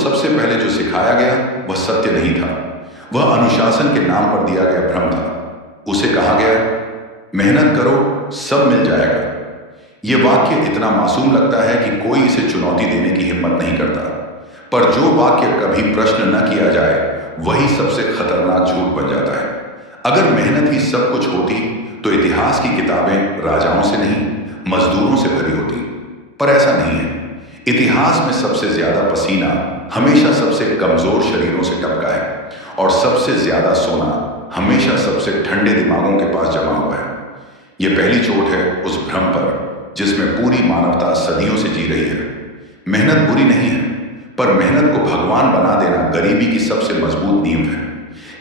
सबसे पहले जो सिखाया गया वह सत्य नहीं था, वह अनुशासन के नाम पर दिया गया भ्रम था। उसे कहा गया, मेहनत करो, सब मिल जाएगा। यह वाक्य इतना मासूम लगता है कि कोई इसे चुनौती देने की हिम्मत नहीं करता, पर जो वाक्य कभी प्रश्न न किया जाए वही सबसे खतरनाक झूठ बन जाता है। अगर मेहनत ही सब कुछ होती तो इतिहास की किताबें राजाओं से नहीं, मजदूरों से भरी होती, पर ऐसा नहीं है। इतिहास में सबसे ज्यादा पसीना हमेशा सबसे कमजोर शरीरों से टपका है, और सबसे ज्यादा सोना हमेशा सबसे ठंडे दिमागों के पास जमा हुआ है। यह पहली चोट है उस भ्रम पर जिसमें पूरी मानवता सदियों से जी रही है। मेहनत बुरी नहीं है, पर मेहनत को भगवान बना देना गरीबी की सबसे मजबूत नींव है।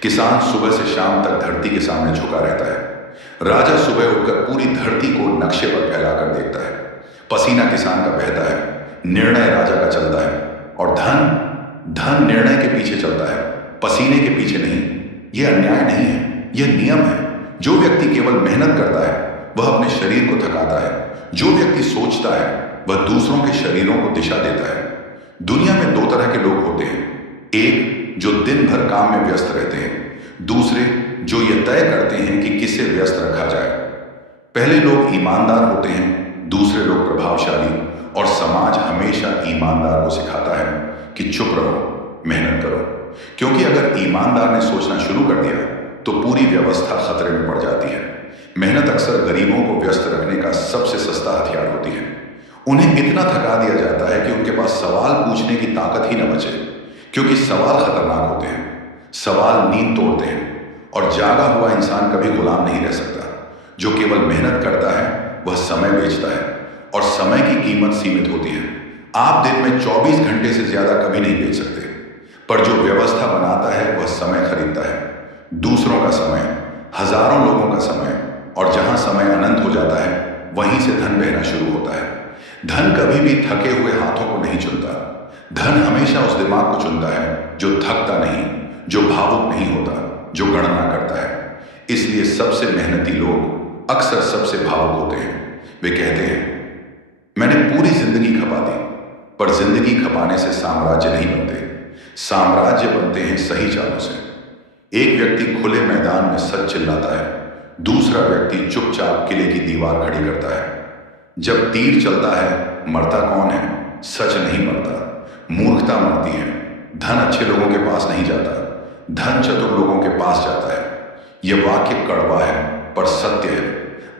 किसान सुबह से शाम तक धरती के सामने झुका रहता है। राजा सुबह उठकर पूरी धरती को नक्शे पर फैलाकर देखता है। पसीना किसान का बहता है, निर्णय राजा का चलता है, और धन निर्णय के पीछे चलता है, पसीने के पीछे नहीं। यह अन्याय नहीं है, यह नियम है। जो व्यक्ति केवल मेहनत करता है वह अपने शरीर को थकाता है। जो व्यक्ति सोचता है वह दूसरों के शरीरों को दिशा देता है। दुनिया में दो तरह के लोग होते हैं, एक जो दिन भर काम में व्यस्त रहते हैं, दूसरे जो यह तय करते हैं कि किसे व्यस्त रखा जाए। पहले लोग ईमानदार होते हैं, दूसरे लोग प्रभावशाली, और समाज हमेशा ईमानदार को सिखाता है कि चुप रहो, मेहनत करो, क्योंकि अगर ईमानदार ने सोचना शुरू कर दिया तो पूरी व्यवस्था खतरे में पड़ जाती है। मेहनत अक्सर गरीबों को व्यस्त रखने का सबसे सस्ता हथियार होती है। उन्हें इतना थका दिया जाता है कि उनके पास सवाल पूछने की ताकत ही न बचे, क्योंकि सवाल खतरनाक होते हैं, सवाल नींद तोड़ते हैं, और जागा हुआ इंसान कभी गुलाम नहीं रह सकता। जो केवल मेहनत करता है वह समय बेचता है, और समय की कीमत सीमित होती है। आप दिन में 24 घंटे से ज्यादा कभी नहीं बेच सकते, पर जो व्यवस्था बनाता है वह समय खरीदता है, दूसरों का समय, हजारों लोगों का समय, और जहां समय अनंत हो जाता है वहीं से धन बहना शुरू होता है। धन कभी भी थके हुए हाथों को नहीं चुनता। धन हमेशा उस दिमाग को चुनता है जो थकता नहीं, जो भावुक नहीं होता, जो गणना करता है। इसलिए सबसे मेहनती लोग अक्सर सबसे भावुक होते हैं। वे कहते हैं, मैंने पूरी जिंदगी खपा दी, पर जिंदगी खपाने से साम्राज्य नहीं बनते। साम्राज्य बनते हैं सही चालों से। एक व्यक्ति खुले मैदान में सच चिल्लाता है, दूसरा व्यक्ति चुपचाप किले की दीवार खड़ी करता है। जब तीर चलता है मरता कौन है? सच नहीं मरता, मूर्खता मरती है। धन अच्छे लोगों के पास नहीं जाता, धन चतुर लोगों के पास जाता है। यह वाक्य कड़वा है पर सत्य है।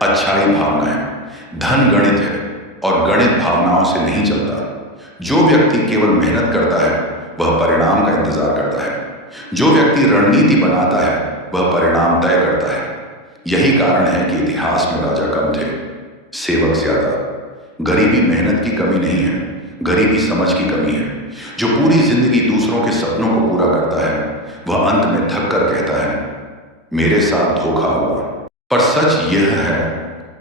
अच्छाई भावना है, धन गणित है, और गणित भावनाओं से नहीं चलता। जो व्यक्ति केवल मेहनत करता है वह परिणाम का इंतजार करता है। जो व्यक्ति रणनीति बनाता है वह परिणाम तय करता है। यही कारण है कि इतिहास में राजा कम थे, सेवक ज्यादा। गरीबी मेहनत की कमी नहीं है, गरीबी समझ की कमी है। जो पूरी जिंदगी दूसरों के सपनों को पूरा करता है वह अंत में थक कर कहता है, मेरे साथ धोखा हुआ। पर सच यह है,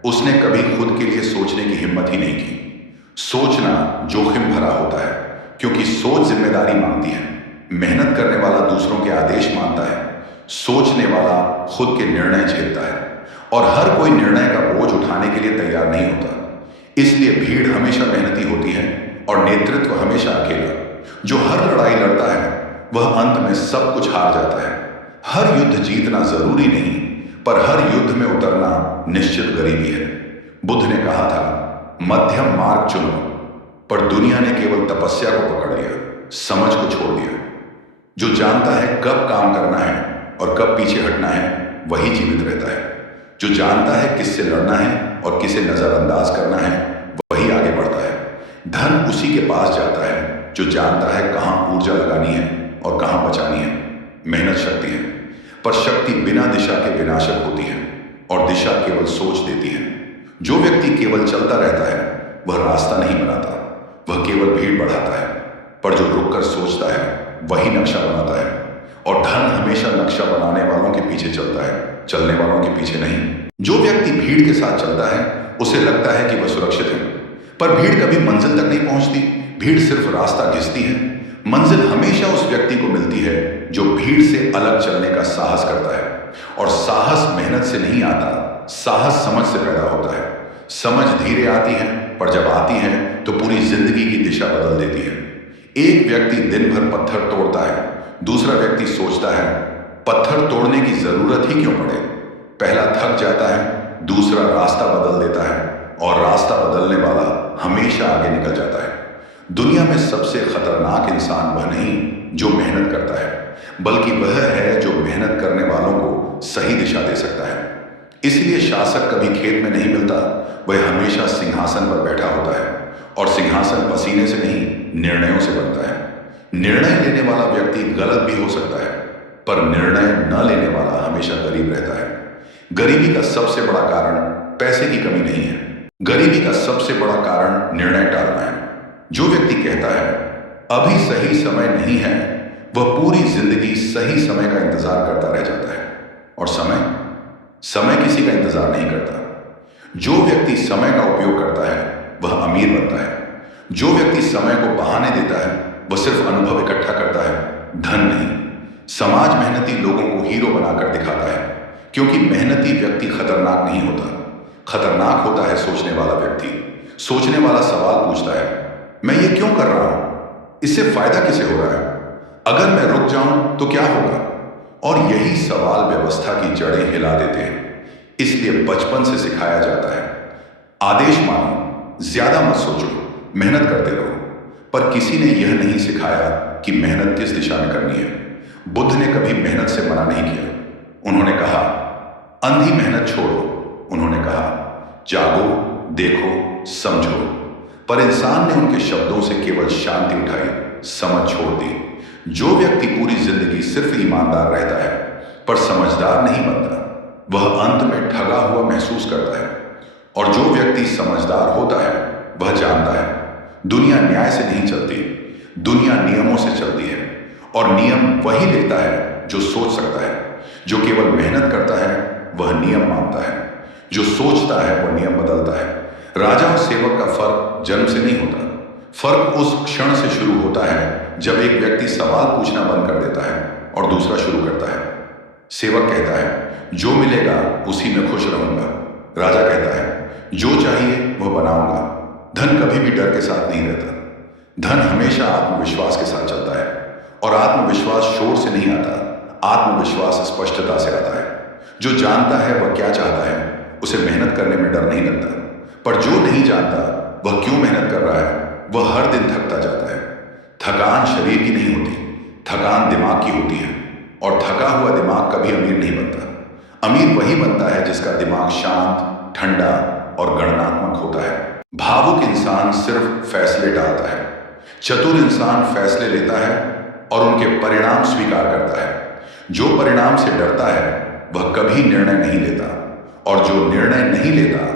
उसने कभी खुद के लिए सोचने की हिम्मत ही नहीं की। सोचना जोखिम भरा होता है, क्योंकि सोच जिम्मेदारी मांगती है। मेहनत करने वाला दूसरों के आदेश मानता है, सोचने वाला खुद के निर्णय झेलता है, और हर कोई निर्णय का बोझ उठाने के लिए तैयार नहीं होता। इसलिए भीड़ हमेशा मेहनती होती है और नेतृत्व हमेशा अकेला। जो हर लड़ाई लड़ता है वह अंत में सब कुछ हार जाता है। हर युद्ध जीतना जरूरी नहीं, पर हर युद्ध में उतरना निश्चित गरीबी है। बुद्ध ने कहा था, मध्यम मार्ग चुनो, पर दुनिया ने केवल तपस्या को पकड़ लिया, समझ को छोड़ दिया। जो जानता है कब काम करना है और कब पीछे हटना है वही जीवित रहता है। जो जानता है किससे लड़ना है और किसे नजरअंदाज करना है वही आगे बढ़ता है। धन उसी के पास जाता है जो जानता है कहां ऊर्जा लगानी है और कहां बचानी है। मेहनत शक्ति है, पर शक्ति बिना दिशा के विनाशक होती है, और दिशा केवल सोच देती है। जो व्यक्ति केवल चलता रहता है वह रास्ता नहीं बनाता, वह केवल भीड़ बढ़ाता है। पर जो रुककर सोचता है वही नक्शा बनाता है, और धन हमेशा नक्शा बनाने वालों के पीछे चलता है, चलने वालों के पीछे नहीं। जो व्यक्ति भीड़ के साथ चलता है उसे लगता है कि वह सुरक्षित है, पर भीड़ कभी मंजिल तक नहीं पहुंचती। भीड़ सिर्फ रास्ता घिसती है। मंजिल हमेशा उस व्यक्ति को मिलती है जो भीड़ से अलग चलने का साहस करता है। और साहस मेहनत से नहीं आता, साहस समझ से पैदा होता है। समझ धीरे आती है, पर जब आती है तो पूरी जिंदगी की दिशा बदल देती है। एक व्यक्ति दिन भर पत्थर तोड़ता है, दूसरा व्यक्ति सोचता है पत्थर तोड़ने की जरूरत ही क्यों पड़े। पहला थक जाता है, दूसरा रास्ता बदल देता है, और रास्ता बदलने वाला हमेशा आगे निकल जाता है। दुनिया में सबसे खतरनाक इंसान वह नहीं जो मेहनत करता है, बल्कि वह है जो मेहनत करने वालों को सही दिशा दे सकता है। इसलिए शासक कभी खेत में नहीं मिलता, वह हमेशा सिंहासन पर बैठा होता है, और सिंहासन पसीने से नहीं, निर्णयों से बनता है। निर्णय लेने वाला व्यक्ति गलत भी हो सकता है, पर निर्णय न लेने वाला हमेशा गरीब रहता है। गरीबी का सबसे बड़ा कारण पैसे की कमी नहीं है, गरीबी का सबसे बड़ा कारण निर्णय टालना है। जो व्यक्ति कहता है अभी सही समय नहीं है, वह पूरी जिंदगी सही समय का इंतजार करता रह जाता है, और समय किसी का इंतजार नहीं करता। जो व्यक्ति समय का उपयोग करता है वह अमीर बनता है। जो व्यक्ति समय को बहाने देता है वह सिर्फ अनुभव इकट्ठा करता है, धन नहीं। समाज मेहनती लोगों को हीरो बनाकर दिखाता है, क्योंकि मेहनती व्यक्ति खतरनाक नहीं होता। खतरनाक होता है सोचने वाला व्यक्ति। सोचने वाला सवाल पूछता है, मैं ये क्यों कर रहा हूं? इससे फायदा किसे हो रहा है? अगर मैं रुक जाऊं तो क्या होगा? और यही सवाल व्यवस्था की जड़ें हिला देते हैं। इसलिए बचपन से सिखाया जाता है, आदेश मानो, ज्यादा मत सोचो, मेहनत करते रहो। पर किसी ने यह नहीं सिखाया कि मेहनत किस दिशा में करनी है। बुद्ध ने कभी मेहनत से मना नहीं किया। उन्होंने कहा अंधी मेहनत छोड़ो। उन्होंने कहा जागो, देखो, समझो। पर इंसान ने उनके शब्दों से केवल शांति उठाई, समझ छोड़ दी। जो व्यक्ति पूरी जिंदगी सिर्फ ईमानदार रहता है पर समझदार नहीं बनता, वह अंत में ठगा हुआ महसूस करता है। और जो व्यक्ति समझदार होता है वह जानता है दुनिया न्याय से नहीं चलती, दुनिया नियमों से चलती है, और नियम वही लेता है जो सोच सकता है। जो केवल मेहनत करता है वह नियम मानता है, जो सोचता है वह नियम बदलता है। राजा और सेवक का फर्क जन्म से नहीं होता, फर्क उस क्षण से शुरू होता है जब एक व्यक्ति सवाल पूछना बंद कर देता है और दूसरा शुरू करता है। सेवक कहता है जो मिलेगा उसी में खुश रहूंगा। राजा कहता है जो चाहिए वह बनाऊंगा। धन कभी भी डर के साथ नहीं रहता, धन हमेशा आत्मविश्वास के साथ चलता है, और आत्मविश्वास शोर से नहीं आता, आत्मविश्वास स्पष्टता से आता है। जो जानता है वह क्या चाहता है, उसे मेहनत करने में डर नहीं लगता। पर जो नहीं जानता वह क्यों मेहनत कर रहा है, वह हर दिन थकता जाता है। थकान शरीर की नहीं होती, थकान दिमाग की होती है, और थका हुआ दिमाग कभी अमीर नहीं बनता। अमीर वही बनता है जिसका दिमाग शांत, ठंडा और गणनात्मक होता है। भावुक इंसान सिर्फ फैसले डालता है, चतुर इंसान फैसले लेता है और उनके परिणाम स्वीकार करता है। जो परिणाम से डरता है वह कभी निर्णय नहीं लेता, और जो निर्णय नहीं लेता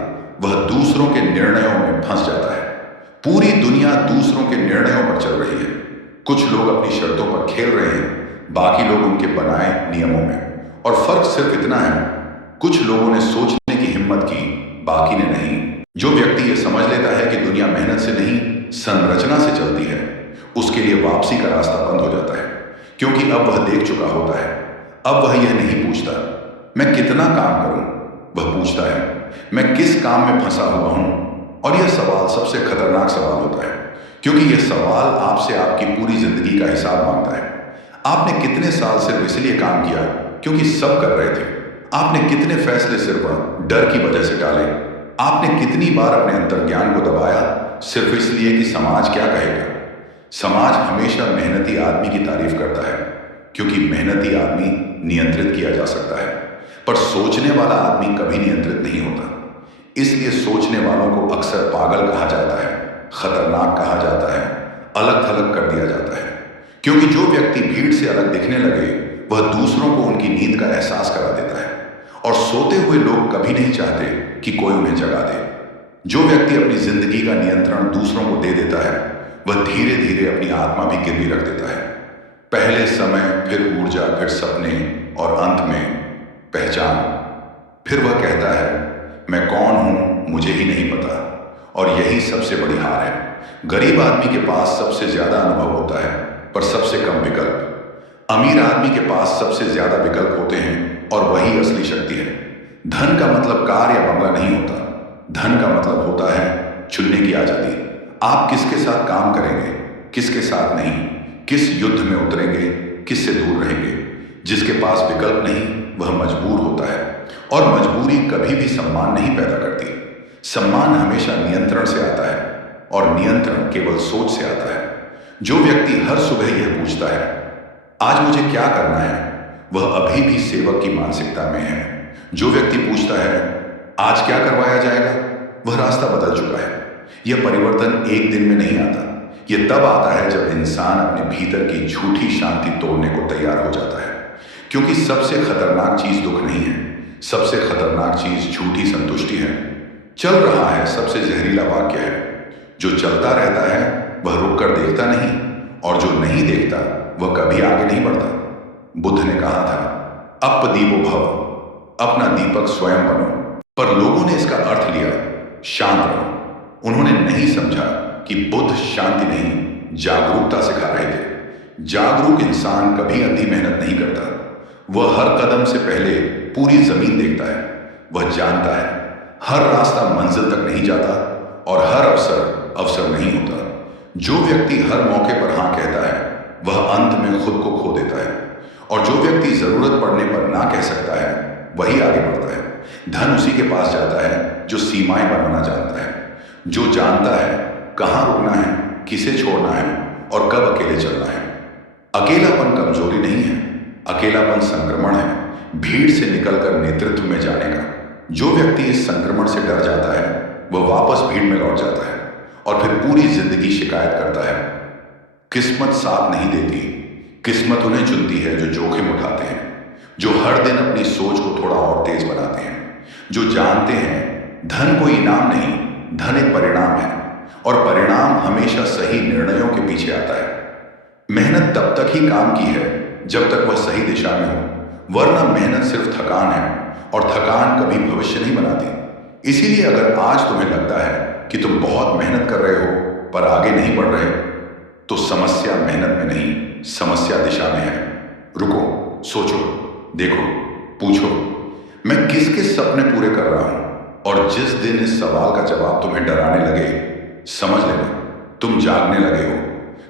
वह दूसरों के निर्णयों में फंस जाता है। पूरी दुनिया दूसरों के निर्णयों पर चल रही है। कुछ लोग अपनी शर्तों पर खेल रहे हैं, बाकी लोग उनके बनाए नियमों में। और फर्क सिर्फ इतना है, कुछ लोगों ने सोचने की हिम्मत की, बाकी ने नहीं। जो व्यक्ति यह समझ लेता है कि दुनिया मेहनत से नहीं, संरचना से चलती है, उसके लिए वापसी का रास्ता बंद हो जाता है, क्योंकि अब वह देख चुका होता है। अब वह यह नहीं पूछता मैं कितना काम करूं, वह पूछता है मैं किस काम में फंसा हुआ हूं। और यह सवाल सबसे खतरनाक सवाल होता है, क्योंकि यह सवाल आपसे आपकी पूरी जिंदगी का हिसाब मांगता है। आपने कितने साल सिर्फ इसलिए काम किया क्योंकि सब कर रहे थे? आपने कितने फैसले सिर्फ डर की वजह से टाले? आपने कितनी बार अपने अंतर्ज्ञान को दबाया सिर्फ इसलिए कि समाज क्या कहेगा? समाज हमेशा मेहनती आदमी की तारीफ करता है, क्योंकि मेहनती आदमी नियंत्रित किया जा सकता है, पर सोचने वाला आदमी कभी नियंत्रित नहीं होता। इसलिए सोचने वालों को अक्सर पागल कहा जाता है, खतरनाक कहा जाता है, अलग थलग कर दिया जाता है। क्योंकि जो व्यक्ति भीड़ से अलग दिखने लगे वह दूसरों को उनकी नींद का एहसास करा देता है, और सोते हुए लोग कभी नहीं चाहते कि कोई उन्हें जगा दे। जो व्यक्ति अपनी जिंदगी का नियंत्रण दूसरों को दे देता है वह धीरे धीरे अपनी आत्मा भी गिरवी रख देता है। पहले समय, फिर ऊर्जा, फिर सपने, और अंत में पहचान। फिर वह कहता है मैं कौन हूं मुझे ही नहीं पता। और यही सबसे बड़ी हार है। गरीब आदमी के पास सबसे ज्यादा अनुभव होता है पर सबसे कम विकल्प। अमीर आदमी के पास सबसे ज्यादा विकल्प होते हैं और वही असली शक्ति है। धन का मतलब कार या बंगला नहीं होता, धन का मतलब होता है चुनने की आजादी। आप किसके साथ काम करेंगे, किसके साथ नहीं, किस युद्ध में उतरेंगे, किससे दूर रहेंगे। जिसके पास विकल्प नहीं वह मजबूर होता है, और मजबूरी कभी भी सम्मान नहीं पैदा करती। सम्मान हमेशा नियंत्रण से आता है, और नियंत्रण केवल सोच से आता है। जो व्यक्ति हर सुबह यह पूछता है आज मुझे क्या करना है, वह अभी भी सेवक की मानसिकता में है। जो व्यक्ति पूछता है आज क्या करवाया जाएगा, वह रास्ता बदल चुका है। यह परिवर्तन एक दिन में नहीं आता। यह तब आता है जब इंसान अपने भीतर की झूठी शांति तोड़ने को तैयार हो जाता है। क्योंकि सबसे खतरनाक चीज दुख नहीं है, सबसे खतरनाक चीज झूठी संतुष्टि है। चल रहा है सबसे जहरीला वाक्य है। जो चलता रहता है वह रुककर देखता नहीं, और जो नहीं देखता वह कभी आगे नहीं बढ़ता। बुद्ध ने कहा था अपदीपो भव, अपना दीपक स्वयं बनो। पर लोगों ने इसका अर्थ लिया शांत रहो। उन्होंने नहीं समझा कि बुद्ध शांति नहीं जागरूकता सिखा रहे थे। जागरूक इंसान कभी अंधी मेहनत नहीं करता। वह हर कदम से पहले पूरी जमीन देखता है। वह जानता है हर रास्ता मंजिल तक नहीं जाता, और हर अवसर नहीं होता। जो व्यक्ति हर मौके पर हाँ कहता है वह अंत में खुद को खो देता है, और जो व्यक्ति जरूरत पड़ने पर ना कह सकता है वही आगे बढ़ता है। धन उसी के पास जाता है जो सीमाएं बनाना जानता है, जो जानता है कहाँ रुकना है, किसे छोड़ना है और कब अकेले चलना है। अकेलापन कमजोरी नहीं है, अकेलापन संक्रमण है, भीड़ से निकलकर नेतृत्व में जाने का। जो व्यक्ति इस संक्रमण से डर जाता है वह वापस भीड़ में लौट जाता है, और फिर पूरी जिंदगी शिकायत करता है। किस्मत साथ नहीं देती। किस्मत उन्हें चुनती है जो जोखिम उठाते हैं, जो हर दिन अपनी सोच को थोड़ा और तेज बनाते हैं, जो जानते हैं धन कोई इनाम नहीं, धन एक परिणाम है, और परिणाम हमेशा सही निर्णयों के पीछे आता है। मेहनत तब तक ही काम की है जब तक वह सही दिशा में हो, वरना मेहनत सिर्फ थकान है, और थकान कभी भविष्य नहीं बनाती। इसीलिए अगर आज तुम्हें लगता है कि तुम बहुत मेहनत कर रहे हो पर आगे नहीं बढ़ रहे, तो समस्या मेहनत में नहीं, समस्या दिशा में है। रुको, सोचो, देखो, पूछो मैं किस किस सपने पूरे कर रहा हूं। और जिस दिन इस सवाल का जवाब तुम्हें डराने लगे, समझ लेना तुम जागने लगे हो।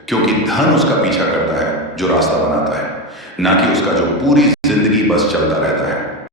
क्योंकि धन उसका पीछा करता है जो रास्ता बनाता है, ना कि उसका जो पूरी जिंदगी बस चलता रहता है।